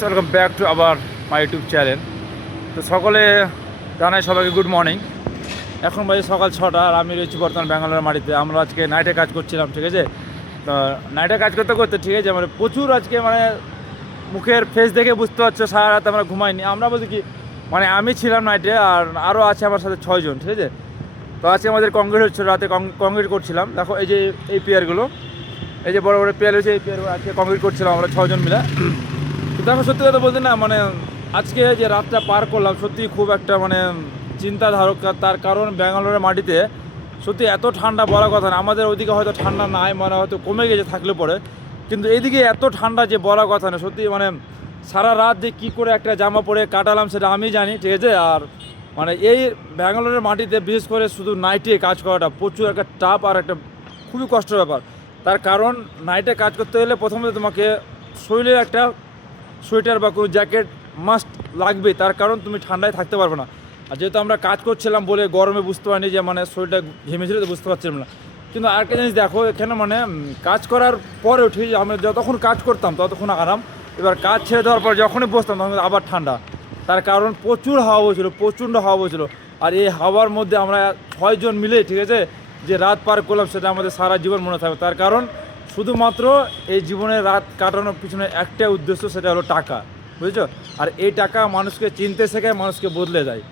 Welcome back to আবার my YouTube channel. তো সকলে জানাই সবাইকে গুড মর্নিং। এখন বাজে সকাল 6টা আর আমি রয়েছি বর্তমান ব্যাঙ্গালোরের মাটিতে। আমরা আজকে নাইটে কাজ করছিলাম, ঠিক আছে। তো নাইটে কাজ করতে করতে, ঠিক আছে, মানে প্রচুর আজকে মানে মুখের ফেস দেখে বুঝতে পারছো সারা রাত আমরা ঘুমাইনি। আমরা বলছি কি মানে আমি ছিলাম নাইটে আর আরও আছে আমার সাথে 6 জন, ঠিক আছে। তো আজকে আমাদের কংক্রিট হচ্ছিল, রাতে কংক্রিট করছিলাম। দেখো এই যে এই পেয়ারগুলো, এই যে বড় বড় পেয়ার হয়েছে, এই পেয়ারগুলো আজকে কংক্রিট করছিলাম আমরা 6 জন মিলে। তো দেখো সত্যি কথা বলতে না, মানে আজকে যে রাতটা পার করলাম সত্যি খুব একটা মানে চিন্তাধারক। তার কারণ ব্যাঙ্গালোরের মাটিতে সত্যি এত ঠান্ডা বলার কথা না। আমাদের ওইদিকে হয়তো ঠান্ডা নাই, মানে হয়তো কমে গেছে থাকলে পরে, কিন্তু এইদিকে এত ঠান্ডা যে বলার কথা না। সত্যি মানে সারা রাত যে কী করে একটা জামা পরে কাটালাম সেটা আমি জানি, ঠিক আছে। আর মানে এই ব্যাঙ্গালোরের মাটিতে বিশেষ করে শুধু নাইটে কাজ করাটা প্রচুর একটা টাফ আর একটা খুবই কষ্টের ব্যাপার। তার কারণ নাইটে কাজ করতে গেলে প্রথমত তোমাকে শরীরের একটা সোয়েটার বা কোনো জ্যাকেট মাস্ট লাগবে, তার কারণ তুমি ঠান্ডায় থাকতে পারবে না। আর যেহেতু আমরা কাজ করছিলাম বলে গরমে বুঝতে পারিনি যে মানে শরীরটা ঘেমেছিল, তো বুঝতে পারছিলাম না। কিন্তু আরেকটা জিনিস দেখো এখানে, মানে কাজ করার পরেও ঠিক আছে, আমরা যতক্ষণ কাজ করতাম ততক্ষণ আরাম। এবার কাজ ছেড়ে দেওয়ার পর যখনই বসতাম তখন আবার ঠান্ডা। তার কারণ প্রচুর হাওয়া বইছিল, প্রচণ্ড হাওয়া বইছিল। আর এই হাওয়ার মধ্যে আমরা 6 জন মিলে, ঠিক আছে, যে রাত পার করলাম সেটা আমাদের সারা জীবন মনে থাকবে। তার কারণ শুধুমাত্র এই জীবনে রাত কাটানোর পিছনে একটাই উদ্দেশ্য, সেটা হলো টাকা, বুঝেছো। আর এই টাকা মানুষকে চিনতে শেখায়, মানুষকে বদলে দেয়।